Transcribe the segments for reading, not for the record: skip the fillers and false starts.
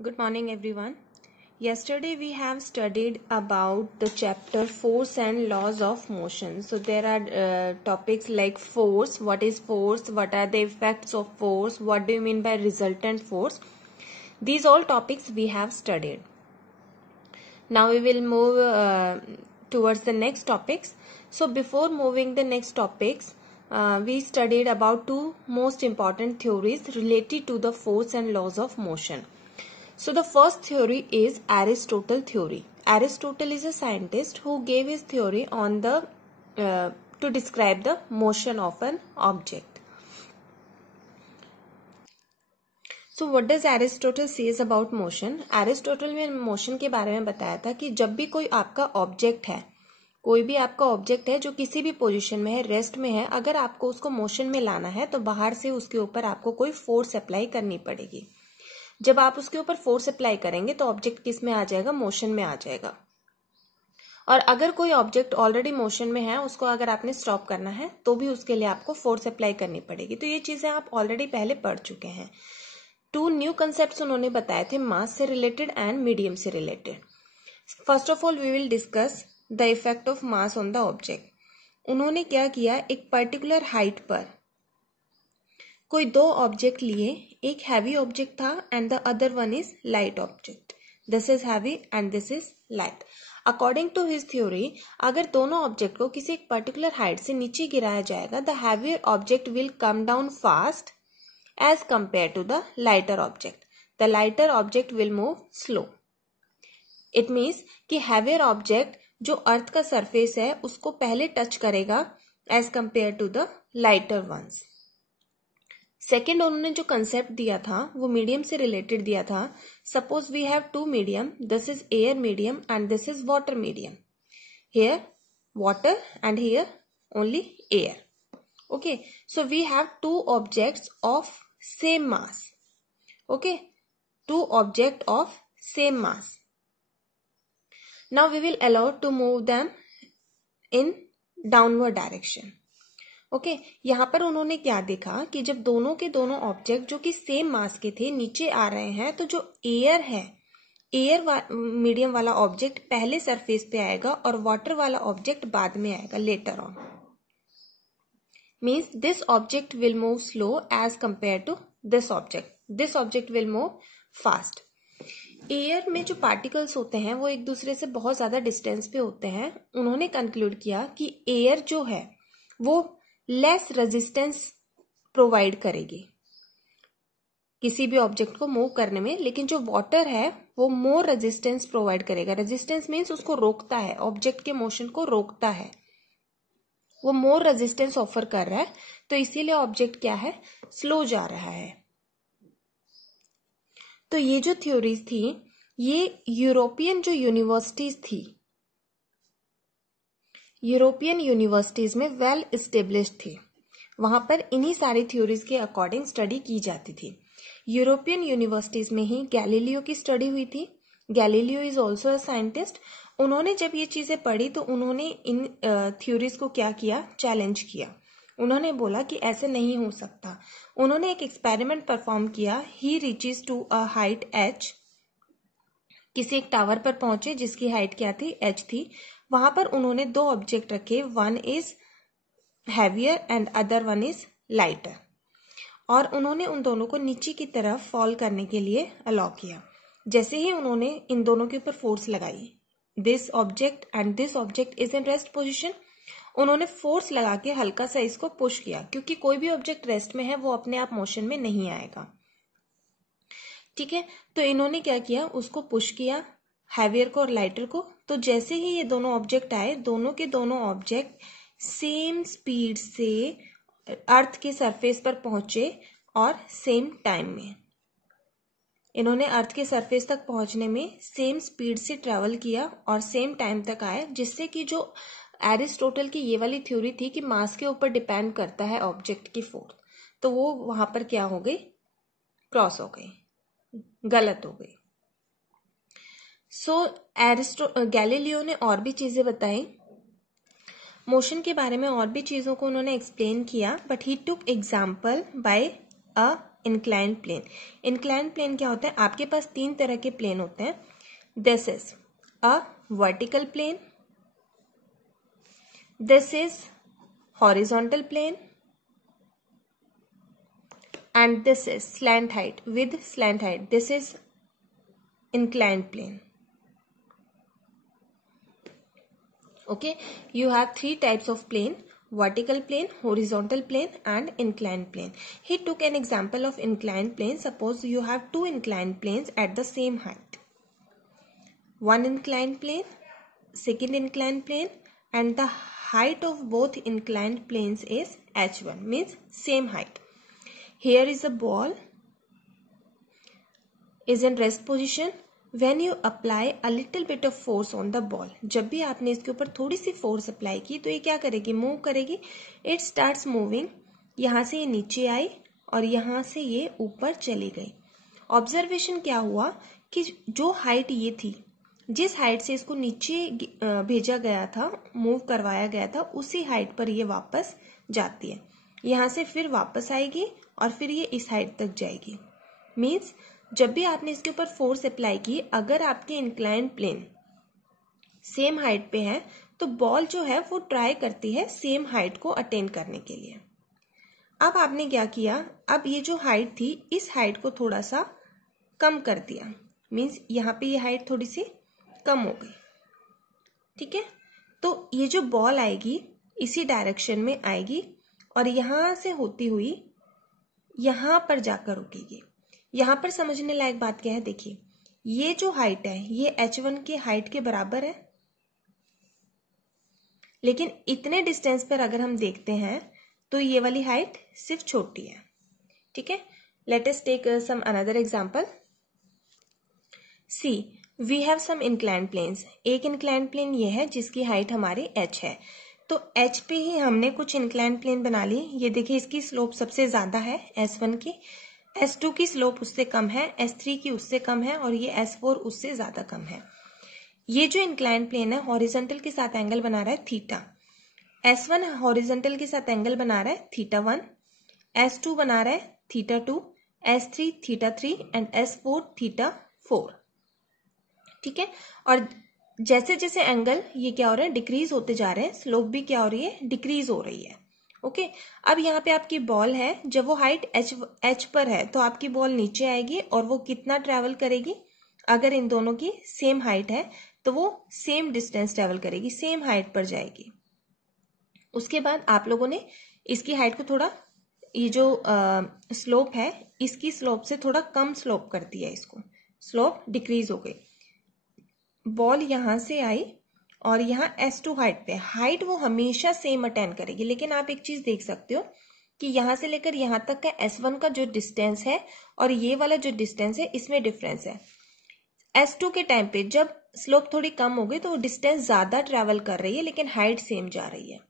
Good morning everyone. Yesterday we have studied about the chapter force and laws of motion. So there are topics like force, what is force, what are the effects of force, what do you mean by resultant force. These all topics we have studied. Now we will move towards the next topics. So before moving the next topics, we studied about two most important theories related to the force and laws of motion. So the first theory is Aristotle theory. Aristotle is a scientist who gave his theory on the to describe the motion of an object. So what does Aristotle says about motion? Aristotle ने motion के बारे में बताया था कि जब भी कोई आपका ऑब्जेक्ट है, कोई भी आपका ऑब्जेक्ट है जो किसी भी पोजीशन में है, रेस्ट में है, अगर आपको उसको मोशन में लाना है तो बाहर से उसके ऊपर आपको कोई फोर्स अप्लाई करनी पड़ेगी. जब आप उसके ऊपर फोर्स अप्लाई करेंगे तो ऑब्जेक्ट किस में आ जाएगा? मोशन में आ जाएगा. और अगर कोई ऑब्जेक्ट ऑलरेडी मोशन में है, उसको अगर आपने स्टॉप करना है तो भी उसके लिए आपको फोर्स अप्लाई करनी पड़ेगी. तो ये चीजें आप ऑलरेडी पहले पढ़ चुके हैं. टू न्यू कंसेप्ट्स उन्होंने बताए थे, मास से रिलेटेड एंड मीडियम से related. First of all we will discuss the effect of mass on the object. उन्होंने क्या किया, एक पर्टिकुलर हाइट पर कोई दो ऑब्जेक्ट लिए. एक हैवी ऑब्जेक्ट था and the other one is light object. This is heavy and this is light. According to his theory, अगर दोनों ऑब्जेक्ट को किसी एक पर्टिकुलर हाइट से नीचे गिराया जाएगा, the heavier object will come down fast as compare to the lighter object. The lighter object will move slow. It means कि हैवियर ऑब्जेक्ट जो अर्थ का सरफेस है उसको पहले टच करेगा as compare to the lighter ones. Second, उन्होंने जो concept दिया था वो मीडियम से रिलेटेड दिया था. Suppose we have two medium, this is air medium and this is water medium. Here water and here only air. Okay, so we have two objects of same mass. Okay, two object of same mass. Now we will allow to move them in downward direction. Okay, यहां पर उन्होंने क्या देखा कि जब दोनों के दोनों ऑब्जेक्ट जो कि सेम मास के थे नीचे आ रहे हैं, तो जो एयर है, एयर मीडियम वाला ऑब्जेक्ट पहले सरफेस पे आएगा और वाटर वाला ऑब्जेक्ट बाद में आएगा, later on. Means this object will move slow as compare to this object. This object will move fast. Air में जो पार्टिकल्स होते हैं वो एक दूसरे से बहुत ज्यादा डिस्टेंस पे होते हैं. उन्होंने कंक्लूड किया कि एयर जो है वो लेस रेजिस्टेंस प्रोवाइड करेगी किसी भी ऑब्जेक्ट को मूव करने में, लेकिन जो वाटर है वो मोर रेजिस्टेंस प्रोवाइड करेगा. रेजिस्टेंस मीन्स उसको रोकता है, ऑब्जेक्ट के मोशन को रोकता है, वो मोर रेजिस्टेंस ऑफर कर रहा है. तो इसीलिए ऑब्जेक्ट क्या है, स्लो जा रहा है. तो ये जो थ्योरीज थी ये यूरोपियन जो यूनिवर्सिटीज थी, यूरोपियन यूनिवर्सिटीज में वेल एस्टेब्लिश्ड थी. वहां पर इन्हीं सारी थ्योरीज के अकॉर्डिंग स्टडी की जाती थी. यूरोपियन यूनिवर्सिटीज में ही गैलीलियो की स्टडी हुई थी. Galileo is also a scientist. उन्होंने जब ये चीजें पढ़ी तो उन्होंने इन थ्योरीज को क्या किया, चैलेंज किया. उन्होंने बोला कि ऐसे नहीं हो सकता. उन्होंने एक एक्सपेरिमेंट परफॉर्म किया. He reaches to a height h. किसी एक टावर पर पहुंचे जिसकी हाइट क्या थी, h थी. वहां पर उन्होंने दो ऑब्जेक्ट रखे, one is heavier and other one is lighter. और उन्होंने उन दोनों को नीचे की तरफ फॉल करने के लिए अलाउ किया. जैसे ही उन्होंने इन दोनों के ऊपर फोर्स लगाई, this object and this object is in rest position, उन्होंने फोर्स लगा के हल्का सा इसको पुश किया, क्योंकि कोई भी ऑब्जेक्ट रेस्ट में है वो अपने आप मोशन में नहीं आएगा. ठीक है, तो इन्होंने क्या किया, उसको पुश किया, हैवियर को और लाइटर को. तो जैसे ही ये दोनों ऑब्जेक्ट आए, दोनों के दोनों ऑब्जेक्ट सेम स्पीड से अर्थ के सरफेस पर पहुंचे और सेम टाइम में. इन्होंने अर्थ के सरफेस तक पहुंचने में सेम स्पीड से ट्रेवल किया और सेम टाइम तक आए, जिससे कि जो एरिस्टोटल की ये वाली थ्योरी थी कि मास के ऊपर डिपेंड करता है ऑब्जेक्ट की फोर्स, तो वो वहां पर क्या हो गई, क्रॉस हो गई, गलत हो गई. सो गैलीलियो ने और भी चीजें बताई, मोशन के बारे में और भी चीजों को उन्होंने एक्सप्लेन किया. But he took example by a inclined plane. Inclined plane क्या होता है? आपके पास 3 तरह के प्लेन होते हैं। This is a vertical plane, this is horizontal plane, and this is slant height with slant height. This is inclined plane. Okay, you have 3 types of plane: vertical plane, horizontal plane and inclined plane. He took an example of inclined plane. Suppose you have 2 inclined planes at the same height. One inclined plane, second inclined plane, and the height of both inclined planes is h1, means same height. Here is a ball is in rest position. When you apply a little bit of force on the ball, जब भी आपने इसके ऊपर थोड़ी सी force apply की तो ये क्या करेगी? मूव करेगी. It starts moving. यहां से ये नीचे आई और यहां से ये ऊपर चली गई. ऑब्जर्वेशन क्या हुआ कि जो हाइट ये थी, जिस हाइट से इसको नीचे भेजा गया था, मूव करवाया गया था, उसी हाइट पर ये वापस जाती है. यहां से फिर वापस आएगी और फिर ये इस हाइट तक जाएगी. मीन्स जब भी आपने इसके ऊपर फोर्स अप्लाई की, अगर आपके इंक्लाइंड प्लेन सेम हाइट पे है तो बॉल जो है वो ट्राई करती है सेम हाइट को अटेन करने के लिए. अब आपने क्या किया? अब ये जो हाइट थी, इस हाइट को थोड़ा सा कम कर दिया. मीन्स यहाँ पे ये हाइट थोड़ी सी कम हो गई. ठीक है, तो ये जो बॉल आएगी इसी डायरेक्शन में आएगी और यहां से होती हुई यहां पर जाकर रुकेगी. यहां पर समझने लायक बात क्या है? देखिए, ये जो हाइट है ये h1 की हाइट के बराबर है, लेकिन इतने डिस्टेंस पर अगर हम देखते हैं तो ये वाली हाइट सिर्फ छोटी है. ठीक है, let us take some another example. See, we have some inclined planes. एक इंक्लाइंड प्लेन ये है जिसकी हाइट हमारी h है. तो h पे ही हमने कुछ इंक्लाइंड प्लेन बना ली. ये देखिए, इसकी स्लोप सबसे ज्यादा है s1 की, S2 की स्लोप उससे कम है, S3 की उससे कम है और ये S4 उससे ज्यादा कम है. ये जो इंक्लाइंड प्लेन है हॉरिजॉन्टल के साथ एंगल बना रहा है थीटा. S1 हॉरिजॉन्टल के साथ एंगल बना रहा है थीटा 1, S2 बना रहा है theta 2, S3 theta 3 and S4 theta 4. ठीक है, और जैसे जैसे एंगल ये क्या हो रहा है? डिक्रीज होते जा रहे हैं. स्लोप भी क्या हो रही है? डिक्रीज हो रही है. ओके, अब यहाँ पे आपकी बॉल है. जब वो हाइट h पर है तो आपकी बॉल नीचे आएगी और वो कितना ट्रेवल करेगी? अगर इन दोनों की सेम हाइट है तो वो सेम डिस्टेंस ट्रेवल करेगी, सेम हाइट पर जाएगी. उसके बाद आप लोगों ने इसकी हाइट को थोड़ा, ये जो स्लोप है इसकी स्लोप से थोड़ा कम स्लोप कर दिया, इसको स्लोप डिक्रीज हो गई. बॉल यहां से आई और यहाँ S2 हाइट पे, हाइट वो हमेशा सेम अटेन करेगी. लेकिन आप एक चीज देख सकते हो कि यहां से लेकर यहां तक का S1 का जो डिस्टेंस है और ये वाला जो डिस्टेंस है इसमें डिफरेंस है. S2 के टाइम पे जब स्लोप थोड़ी कम हो गई तो वो डिस्टेंस ज्यादा ट्रेवल कर रही है लेकिन हाइट सेम जा रही है.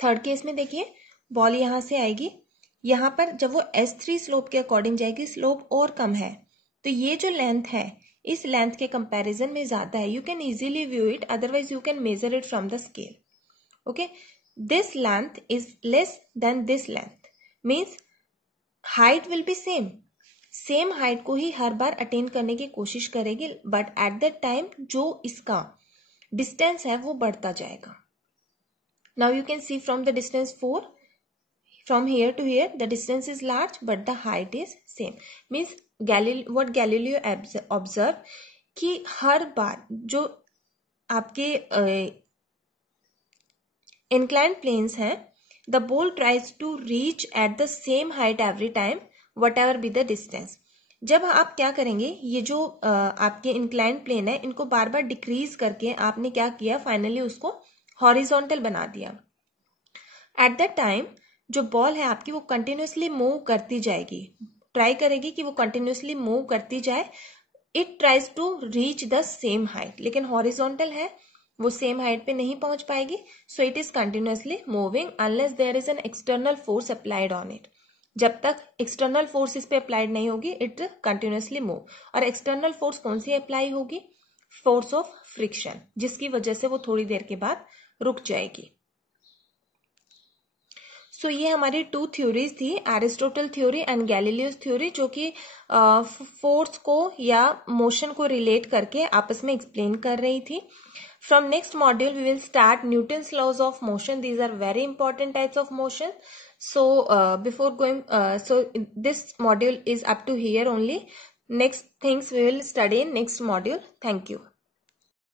थर्ड केस में देखिए, बॉल यहां से आएगी, यहां पर जब वो S3 स्लोप के अकॉर्डिंग जाएगी, स्लोप और कम है, तो ये जो लेंथ है इस लेंथ के कंपैरिजन में ज्यादा है. You can easily view it, otherwise you can measure it from the scale. Okay, this length is less than this length, means height will be same. Same height को ही हर बार attain करने की कोशिश करेगी, but at that time जो इसका distance है वो बढ़ता जाएगा. Now you can see from the distance 4, from here to here the distance is large but the height is same. means what Galileo observed कि हर बार जो आपके inclined planes हैं, the ball tries to reach at the same height every time whatever be the distance. जब आप क्या करेंगे, ये जो आपके inclined plane है इनको बार बार डिक्रीज करके आपने क्या किया, फाइनली उसको हॉरिजॉन्टल बना दिया. एट दैट टाइम जो बॉल है आपकी वो कंटिन्यूसली मूव करती जाएगी, ट्राई करेगी कि वो कंटिन्यूसली मूव करती जाए. It tries to reach the same height, लेकिन हॉरिजॉन्टल है वो सेम हाइट पे नहीं पहुंच पाएगी. So it is continuously moving unless there is an external force applied on it. जब तक एक्सटर्नल फोर्स इस पे अप्लाइड नहीं होगी इट कंटिन्यूसली मूव. और एक्सटर्नल फोर्स कौन सी अप्लाई होगी? फोर्स ऑफ फ्रिक्शन, जिसकी वजह से वो थोड़ी देर के बाद रुक जाएगी. सो ये हमारी 2 थ्योरीज थी, Aristotle theory and Galileo's theory, जो कि फोर्स को या मोशन को रिलेट करके आपस में एक्सप्लेन कर रही थी. From next module, we will start Newton's laws of motion. These are very important types of motion. So before going, so this module is up to here only. Next things we will study in next module. Thank you.